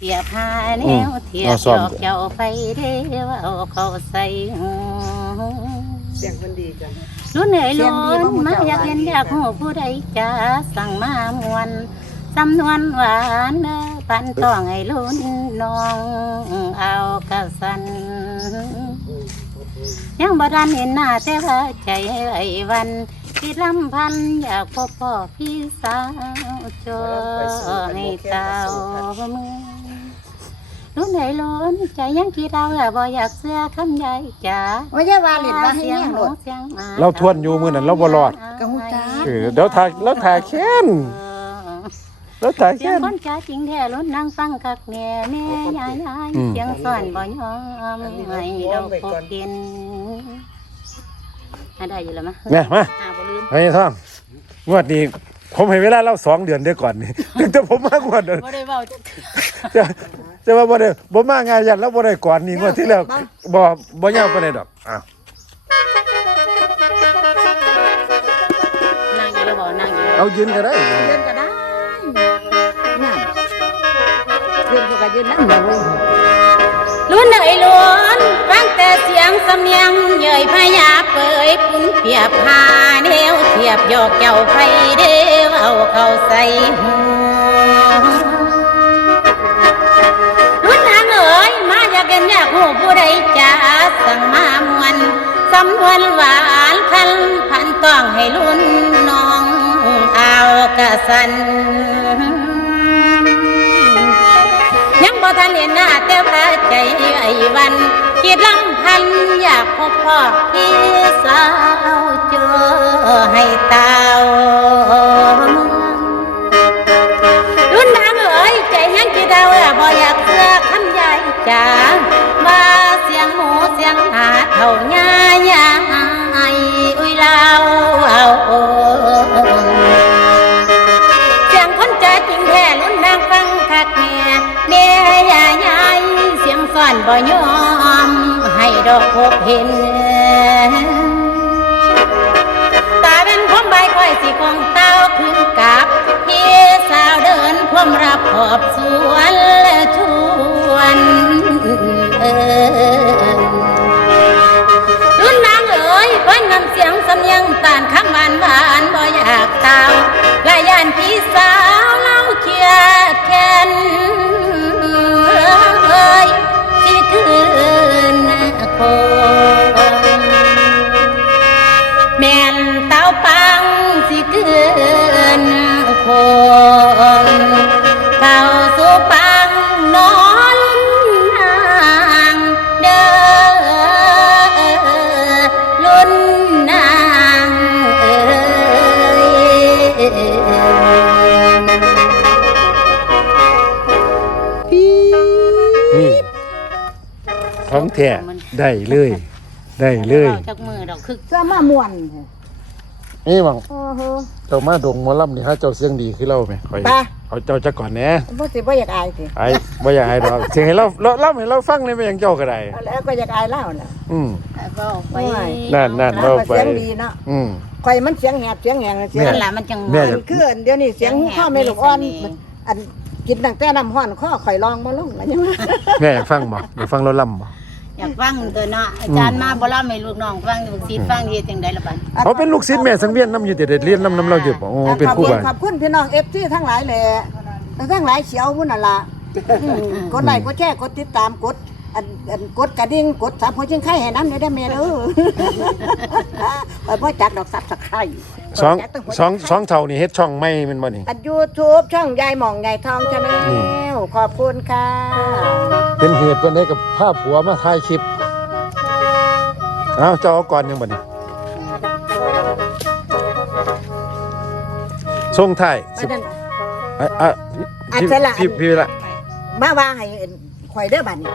เสียผ้าแนวเทียเอาบซ่อมดอกเจ้าไปเด้อว่าเอาเขาใส่หูเสียงมันดีจังรุ่นเหนื่อยเสียล้งดีนบ่ฮู้มาเจ้าอยากเห็นว่าดีอยากหูผู้ใดจะสั่งมามวนสำนวนหวานเด้อปันต้องให้ลุ้นน้องเอากระสัน ยังบ่ทันเห็นหน้าแต่ว่าใจไอ้วันที่ลำพันอยากพบพ่อพี่สาวจอให้เต้ามือ รุ่นไหนล้นใจยังคิดเอาอะบ่อยากเสื้อคำใหญ่จ๋าว่าอย่าว่าเล่นว่าให้เสียงแย่งหโลนูดเสียงหมาเราทวนอยู่มื้อนั้นเราบ่รอดกะฮู้จักเออเดี๋ยวถ่ายแล้วถ่ายแค้นแล้วถ่ายเสียแค้งนคนจ๋าจริงแท้ล้นนั่งฟังคักแม่แม่ยายยายอืมเสียงซ่อนบ่ยอมให้เราพบกินอะได้อยู่แล้วมะเนี่ยมาอ่าบ่ลืมไอ้ท่องงวดนี้ผมให้เวลาเราสองเดือนเด้อก่อนนี่ถึงแต่ผมมากวดเด้อ บ่ได้เว้าจักจะจะว่าบ่ได้บ่มางานยันแล้วบ่ได้ก่อนนี่งวดที่แล้วบ่บ่ยาวบ่ได้ดอกอ้าวนั่งอยู่แล้วบ่นั่งอยู่แล้วเอายืนก็ได้เล่นก็ได้นั่นเล่นก็ยืนนั่นเลยลุ้นเอ่ยล้วนฟังแต่เสียงสำเนียงเย่ยพยาเปยปุ้นเปียบหาแนวเทียบยอกเจ้าไฟเด้วเอาเข้าใส่หูลุ้ เห็นอยากหูผู้ใดจะสั่งมามวนสำนวนหวานคันพันต้องให้ลุ้นน้องเอากระสัน ยังบ่ทันเห็นหน้าแต่ว่าใจไอ้วันคิดลำพันอยากพบพ่อพี่สาวเจอให้ตา หาเท่าย่ายายอุ้ยเล่าเอาเสียงคนใจจริงแท้ลุ้นนางฟังคักแม่แม่ยายายเสียงซ่อนบ่ยอม ให้ดอกพบเห็นตาเป็นผมใบค่อยสิคงเต้าขึ้นกับพี่สาวเดินพรมรับขอบสวนและชวนเออ นยังตานคำหวานหวานบ่อยากตาวลายานพี่สาวเล่าเคียแค้นเอ้ยสิคืนคนแม่นเต้าปังสิคืนค ของแท้ได้เลย ได้เลยอาจากมือดอกคือจะมาม่วนนี่บังโอ้โหเจ้ามาดงหมอลำนี่ฮะเจ้าเสียงดีคือเราไหมคอยไปเอาเจ้าจักก่อนแหน่บ่สิบ่อยากอายสิไอ้บ่อยากให้ดอกเสียงให้เราเราเล่าให้เราฟังในไปยังเจ้าก็ได้แล้วก็อยากอายเล่าน่ะอืมเว้าไปนั่นนั่นแล้วก็เสียงดีเนาะอืมข่อยมันเสียงแหบเสียงแหงเสียงแม่นั่นแหละมันจังแม่อันคืออันเดี๋ยวนี้เสียงหูข้อไม่ลูกอ่อนอันกินตั้งแต่น้ำห้อนข้อข่อยลองมาลงอะไรยังไงแม่อยากฟังบ่อยากฟังเราล่ำบ่ อยากฟังตัวเนาะอาจารย์มาบ่ล่ำให้ลูกน้องฟังลูกศิษย์ฟังเฮ็ดจังไดล่ะบัดเขาเป็นลูกศิษย์แม่สังเวียนน้ำอยู่แต่เด็ดเรียนน้ำน้ำเราอยู่บ่โอ้เป็นครูขอบบาณขอบคุณพี่น้องเอฟซีทั้งหลายแหละแต่ทั้งหลายเสียวมุ่นน่ะล่ะอืมกดไลค์กดแชร์กดติดตามกด อันอันกดกระดิ่งกดสับหัวจิงไข่ให้น้ำได้ได้อแม่เด้อไปพ่อจักดอกสับสักไข่สองสองสองเท่านี่เฮ็ดช่องไม่แมันบ่นี่อันยูทูบช่องยายหม่องยายทองชาแนลขอบคุณค่ะ เป็นเหตุเป็นได้กับภาพผัวมาถ่ายคลิปเอ้าเจ้าเอาก่อนยังบ่นี่ส่งท้ายสิมาเดินอะอะพี่อันเสร็จละพี่พี่ละมาว่าให้ข่อยเด้อบัดนี้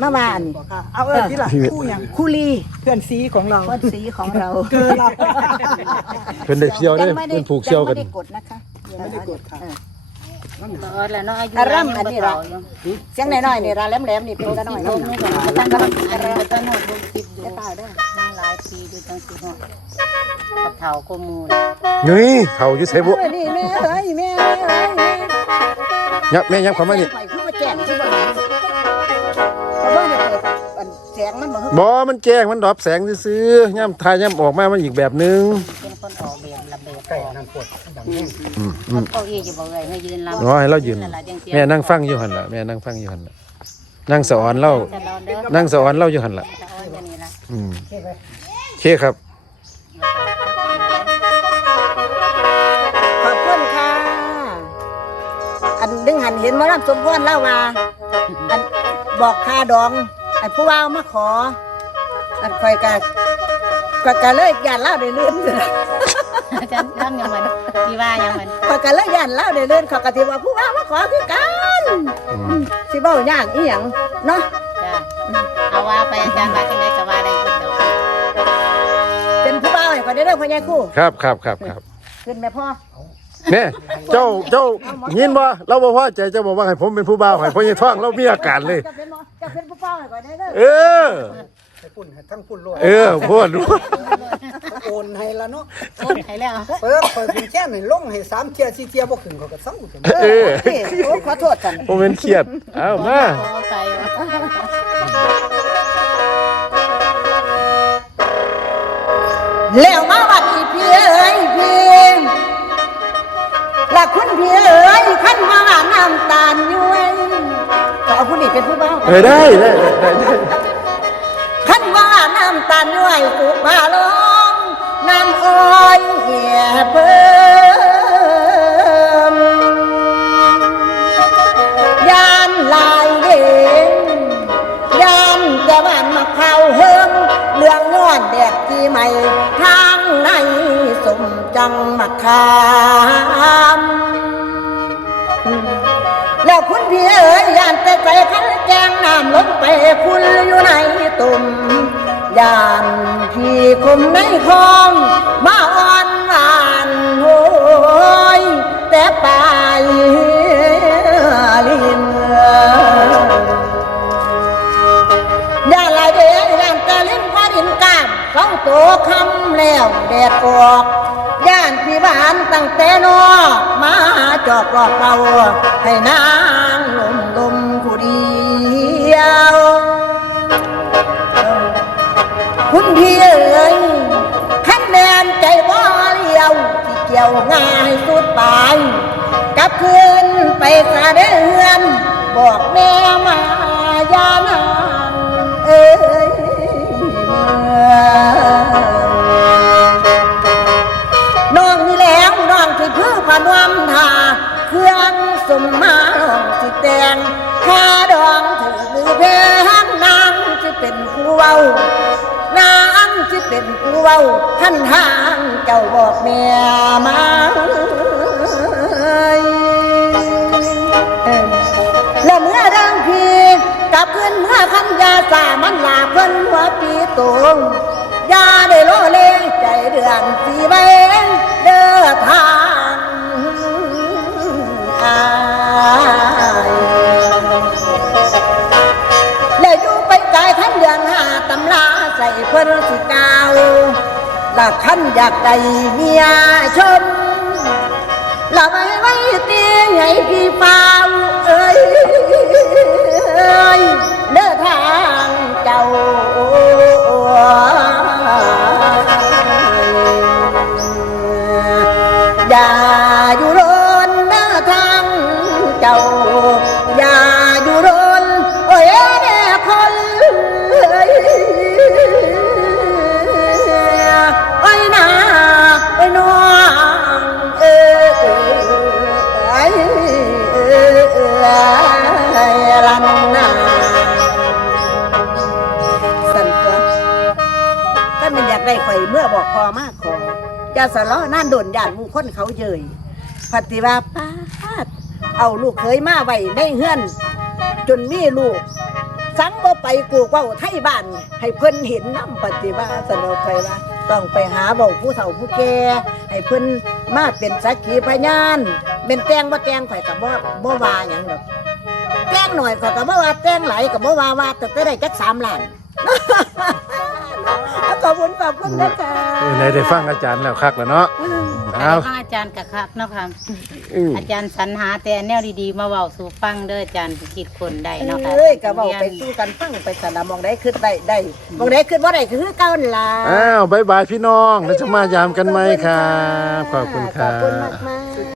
มาว่าอันนี้เอาเออที่หลังพี่คู่อย่างคุลีเพื่อนซีของเรา คนสีของเราเกินเราเป็นได้เที่ยวเด้อยังไม่ได้เป็นผูกเที่ยวกันงไม่ได้กดนะคะยังไม่ได้กดค่ะ เออบ่แล้วเนาะอายุอารัมยังอันบ่นี้เฒ่าละอยู่เสียงน้อยๆนี่ราแหลมๆนี่เป็นตะน้อยลลงงนี่นี่ก็ก็ตั้ตั้งงกำกำลัลังงอันนี้ก็ต้องโน้ตลงคลิปอยู่ตั้งหลายปีดูจังสิฮอดกับเฒ่าก็มูลนี่เท่าอยู่ไสบ่เออนี่แม่เอ้ยแม่เอ้ยแม่ยับแม่ยับเข้ามานี่ข่อยคือว่าแจจ้งที่บ่เห็น บ่ฮึบ่มันแจ้งมันดรอปแสงซื่อย่ำทายย่ำออกมา มันอีกแบบนึงเป็นคนออกแบบระเบียบไก่น้ำปวดดำแห้งอืมอืมเก้าอี้อยู่บ่เอ่ยให้ยืนลำอ๋อให้เรายืนเสียแม่นั่งฟังอยู่หันละแม่นั่งฟังอยู่หันละนั่งสอนเรานั่งสอนเราอยู่หันละอืมเคครับ ขอบคุณค่ะ อันดึงหันเห็นหมอลำสมพรเล่ามาอันบอกคาดองอันผู้ว่ามาขอ อันคอยกะก็กะเลยย่านเล่าได้เลื่อนฉันต้องยังมันที่ว่ายังมันข้อยกะเลยย่านเล่าได้เลื่อนเขากะที่ว่าผู้ว่ามาขอคือกันอืมสิเบ้ายากอีหยังเนาะจ้าเอาว่าไปอาจารย์ว่าจังไดก็ว่าได้คนเดียวเป็นผู้ว่าให้ข้อยได้เด้อพ่อใหญ่ครู่ครับครับครับครับขึ้นแม่พ่อเนี่ยเจ้าเจ้ายินบ่เราบ่พอใจเจ้าบอกว่าให้ผมเป็นผู้บ่าวให้พ่อใหญ่ท้องเรามีอาการเลย จะเป็นหมอจะเป็นผู้ว่าให้ข้อยได้เด้อเออให้ปุ่นให้ทั้งปุ่นโลดเออพูดรู้โอนให้ละเนาะโอ้ยให้แล้วเปิดเปิดเป็นแค่ให้ลงให้สามเที่ยสี่เที่ยบ่ขึ้นเขาก็เศร้าจังเออโอเคโอ้ขอโทษกันผมเป็นเครียดเอามาขอไปว่ะแล้วมาวัดอีพี่เอ้ยพี่และคุณพี่เอ้ยขั้นมาว่าน้ำ นี้เป็นผู้บ่าวเออได้ได้ได้ได้ขันว่าน้ำตาลย้วยสุภาลงน้ำอ้อยเหี่ยเพิ่มยานลายเด่นยานจะบ้านมาเข้าเฮิมเรื่องงอนแดดที่ใหม่ทางในสมจังมาคามแล้วคุณพี่เอ๋ย คองมาอ่อนหวานโหยแต่ปลายลิ้นย่าลายเดียย่านตะลิ้นพอดินกามเฝ้าโตคำแล้วแดดออกย่านพี่บ้านตั้งแต่นอมาจอกรอบเก่าให้นางลมลมผู้เดียวคุณพี่ กี่ยวง่ายสุดปายกลับคืนไปสาเดือนบอกแม่มายานางเอ้ยน้องนี่แล้วน้องที่คือพนวมทาเครื่องสมมาน้องสิแตงข้าดองถือมือเพงนางจะเป็นผู้เว้านา ที่เป็นผู้เว้าท่านทางเจ้าบอกแม่มาและเมื่อร่างพีกับเพื่อนเมื่อคำยาสามันลาเพื่อนหัวปีตรงยาได้โลเลใจเดือนสีใบเดินทาง ละขั้นอยากได้เมียชมละไว้ไว้เตีไงให้พี่ฟ้าเอ้ยเอ้ยเดินทางเจ้าอย่าอยู่รนเดินทางเจ้าาสะเลาะนั่นโดนย่านหมู่คนเขาเยยปฏิว่าป้าดเอาลูกเคยมาไว้ในเฮือน จนมีลูก สังบ่ไปกูเว้าไทยบ้าน ให้เพิ่นเห็นน้ำปฏิว่าสนอไปว่าต้องไปหาเบาผู้เฒ่าผู้แก่ให้เพิ่นมาเป็นสักขีพยานเป็นแตงบ่แตงข่อยก็บ่บ่ว่าหยังดอกแตงหน่อยข่อยก็บ่ว่าแตงไหลก็บ่ว่าว่าแต่ได้จักสามล้าน ขอบคุณขอบคุณนะคะเออไหนได้ฟังอาจารย์แล้วคักแล้วเนาะแต่เอาว่าอาจารย์กะคักเนาะค่ะอืม อาจารย์สรรหาแต่แนวดีๆ มาเว้าสู่ฟังเด้ออาจารย์คิดคนได้เนาะค่ะเอ้ยก็เว้าไปสู้กันฟังไปสนามมองได้ขึ้นได้ได้มองได้ขึ้นบ่ได้ก็คือเก่านั่นล่ะอ้าวบายบายพี่น้องแล้วจะมายามกันไหมครับ ขอบคุณครัขอบคุณบ มากๆ